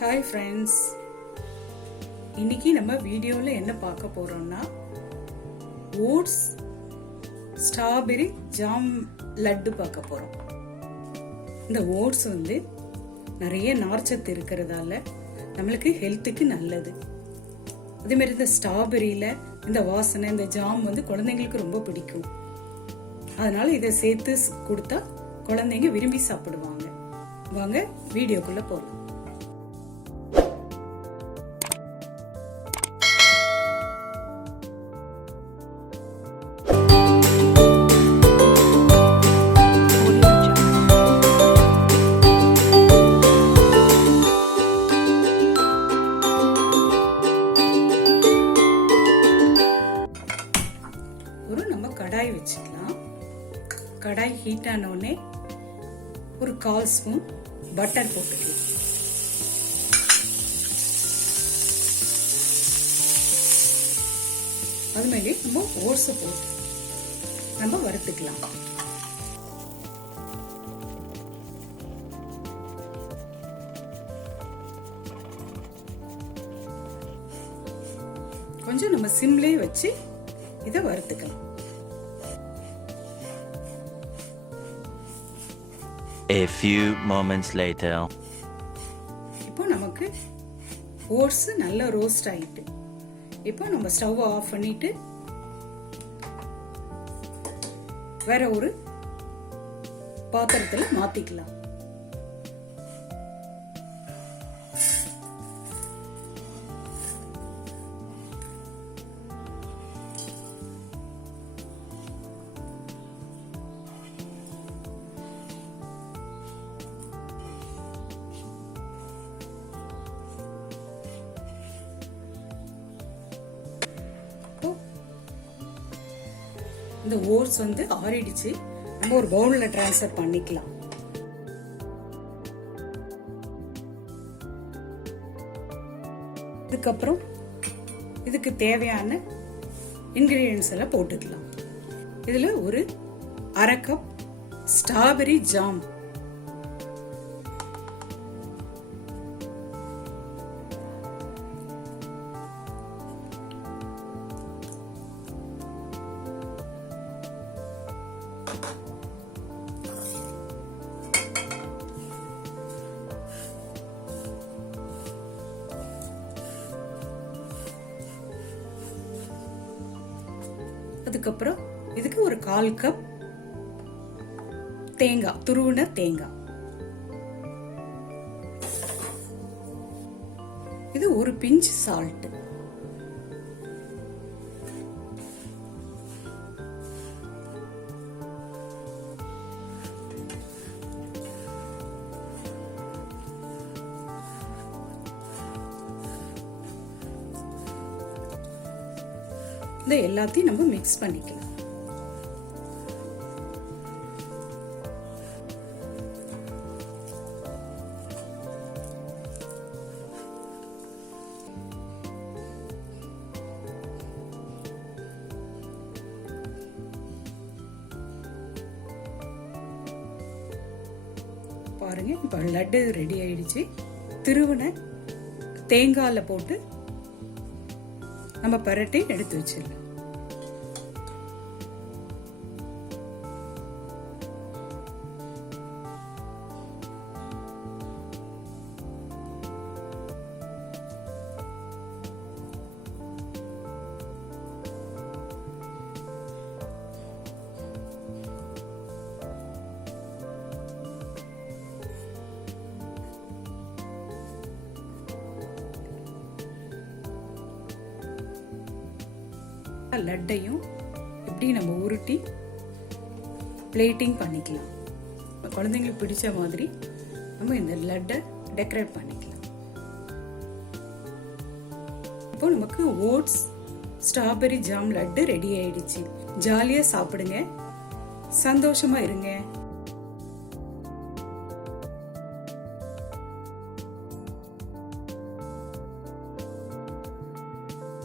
Hi friends, இன்னைக்கு நம்ம வீடியோவில் என்ன பார்க்க போறோம்னா ஓட்ஸ் ஸ்ட்ராபெரி ஜாம் லட்டு பார்க்க போறோம். இந்த ஓட்ஸ் நிறைய நார்ச்சத்து இருக்கிறதால நம்மளுக்கு ஹெல்த்துக்கு நல்லது. அதே மாதிரி இந்த ஸ்ட்ராபெரியில இந்த வாசனை, இந்த ஜாம் குழந்தைங்களுக்கு ரொம்ப பிடிக்கும். அதனால இதை சேர்த்து கொடுத்தா குழந்தைங்க விரும்பி சாப்பிடுவாங்க. வாங்க வீடியோக்குள்ள போகலாம். கடாய் வச்சுக்கலாம். கடாய் ஹீட் ஆன உடனே ஒரு 1/4 ஸ்பூன் பட்டர் போட்டுக்கலாம். அது மேலே நம்ம ஓட்ஸை போட்டு நம்ம வறுத்துக்கலாம். கொஞ்சம் நம்ம சிம்லேயே வச்சு இதை வறுத்துக்கலாம். A few moments later. இப்போ நமக்கு ஓட்ஸ் நல்லா ரோஸ்ட் ஆயிட்டு. இப்போ நம்ம ஸ்டவ் ஆஃப் பண்ணிட்டு வேற ஒரு பாத்திரத்துல மாத்திக்கலாம். இந்த ஓட்ஸ் ஆறிடுச்சு. நம்ம ஒரு பவுல்ல ட்ரான்ஸ்ஃபர் பண்ணிக்கலாம். இதுக்கப்புறம் இதுக்கு தேவையான இன்கிரீடியன்ஸ் எல்லாம் போட்டுக்கலாம். இதுல ஒரு 1/2 கப் ஸ்ட்ராபெரி ஜாம், அதுக்கப்புறம் இதுக்கு ஒரு 1/4 கப் தேங்காய், துருவின தேங்காய், இது ஒரு பிஞ்ச் சால்ட், இந்த எல்லாத்தையும் நம்ம மிக்ஸ் பண்ணிக்கலாம். பாருங்க, இப்ப லட்டு ரெடி ஆயிடுச்சு. திருவுன தேங்காயில போட்டு நம்ம பரட்டி எடுத்து வச்சிடலாம். லட்டையும் இப்படி நம்ம உருட்டி பிளேட்டிங் பண்ணிக்கலாம். குழந்தைங்களுக்கு பிடிச்ச மாதிரி நம்ம இந்த லட்டை டெக்கரேட் பண்ணிக்கலாம். இப்போ நமக்கு oats strawberry jam laddu ready ஆயிடுச்சு. ஜாலியா சாப்பிடுங்க, சந்தோஷமா இருங்க.